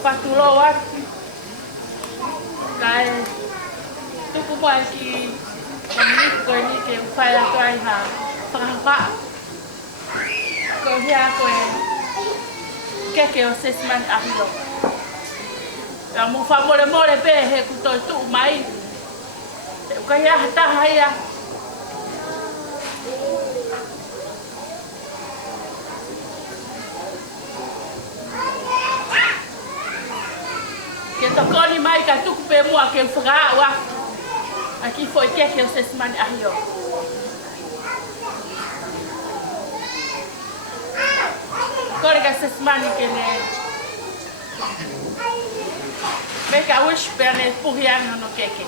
Patulawat kay tuku mai ki pamit ko ni ke Faiaho ha pangpa ko hia ko Keke o Sesimani Ahio la mo fa mole pe he ku to tu mai ko hia hata haya que tocou mais que tu que mua que fraua aqui foi que o Sesimani Ahio agora que Sesimani que ele vem cá hoje espera por ano no Keke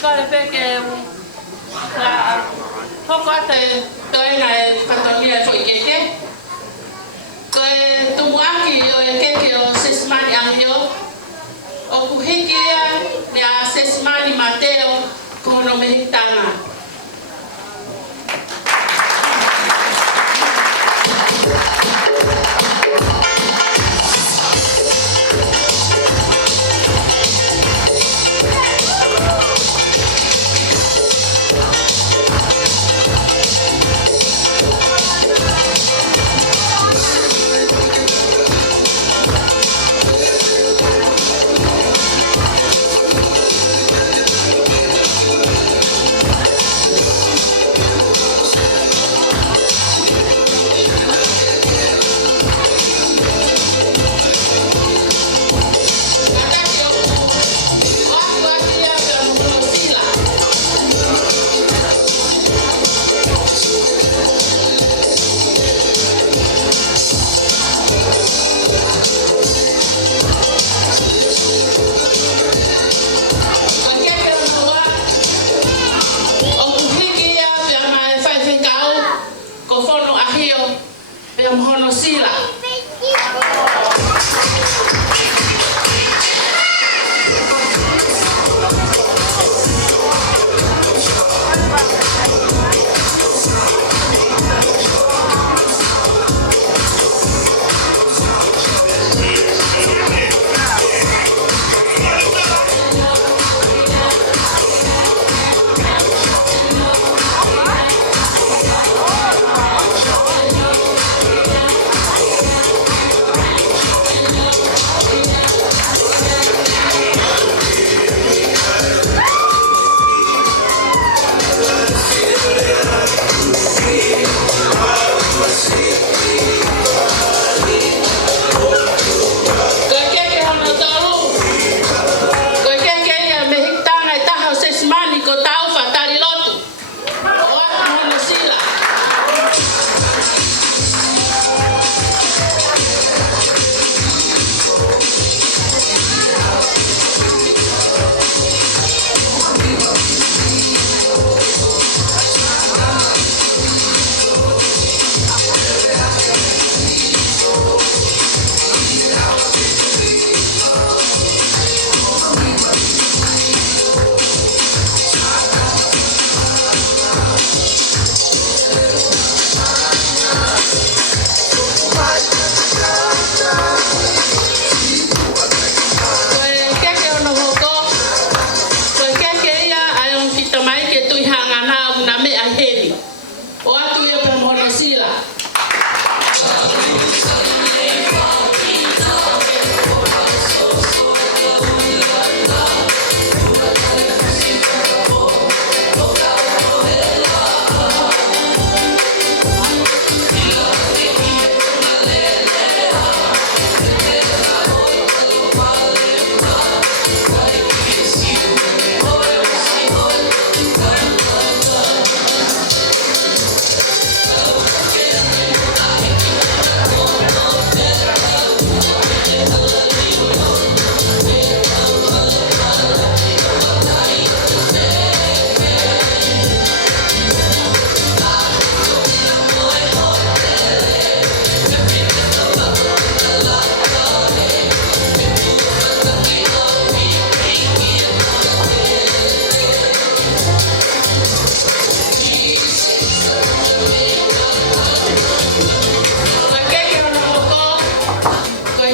Kare peke hoko ate toi nai katolia foi Keke toi tumuaki o Keke o Sesimani Ahio o kuhikia ya Sesimani Mateo kono mehitanga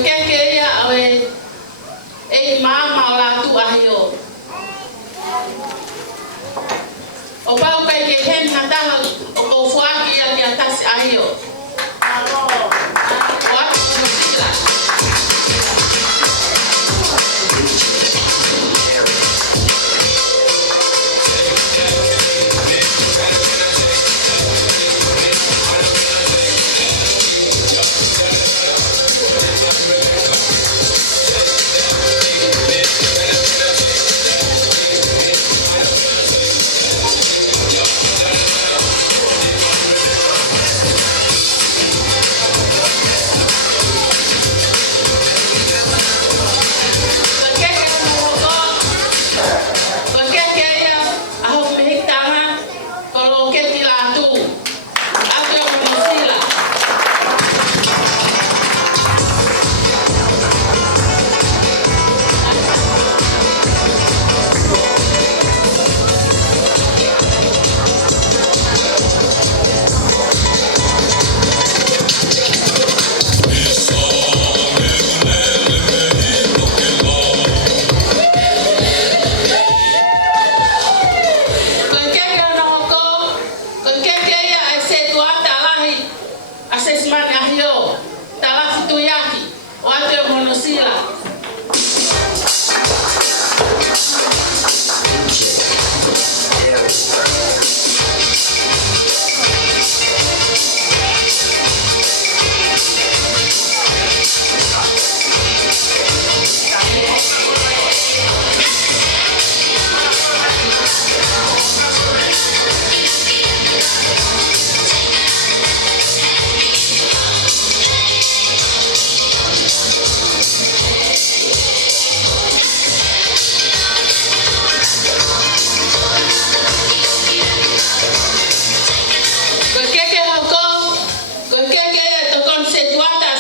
Keke ia awe e mama la tu Ahio. O pau kai ke hen hataha o ko fuaki ia ki atasi Ahio. Watu kusila. Sesimani Ahio, talafu tu yaki, watu ya monosila.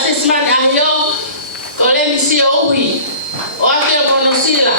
Sesimani Ahio, oleh misi Ouau, watu ya monosila.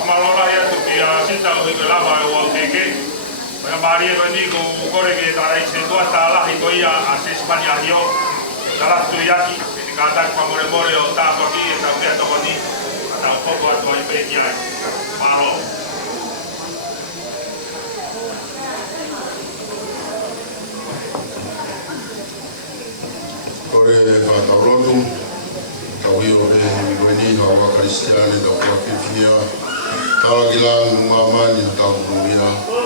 Amalola ya tu dia sita o ke lava o Keke. Mai mari e ni ko kore ke tarai se tua tala i toia a Sesimani Ahio. Tala tu yaki, ini kata kwa more o tapa ki e tau kia toko ni. Atau koko atu ai pe niai. Maho. Kore whātau rotu, tau hio pe weni hawa karistia ni tau kua whiwhia. Tala ki lang mamani tau kuruia.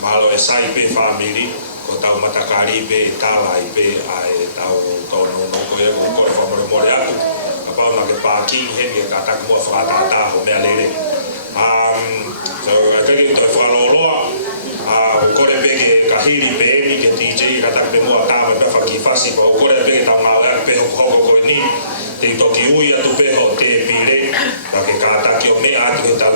Malo e sai pe family ko tau matakari pe tala i pe ai tau tau no ko e ko fa mo mo ya whakatau ma ke pāki he mi ka taku mua whakatata ho mea lere. So kari toi whaloloa, kore pege ka hiri peeni ke DJ ka taku mua tāma pefa ki whasi pa kore pege tau ngā wea peho hoko koe ni te toki ui atu peho te pire ka ke ka taki o mea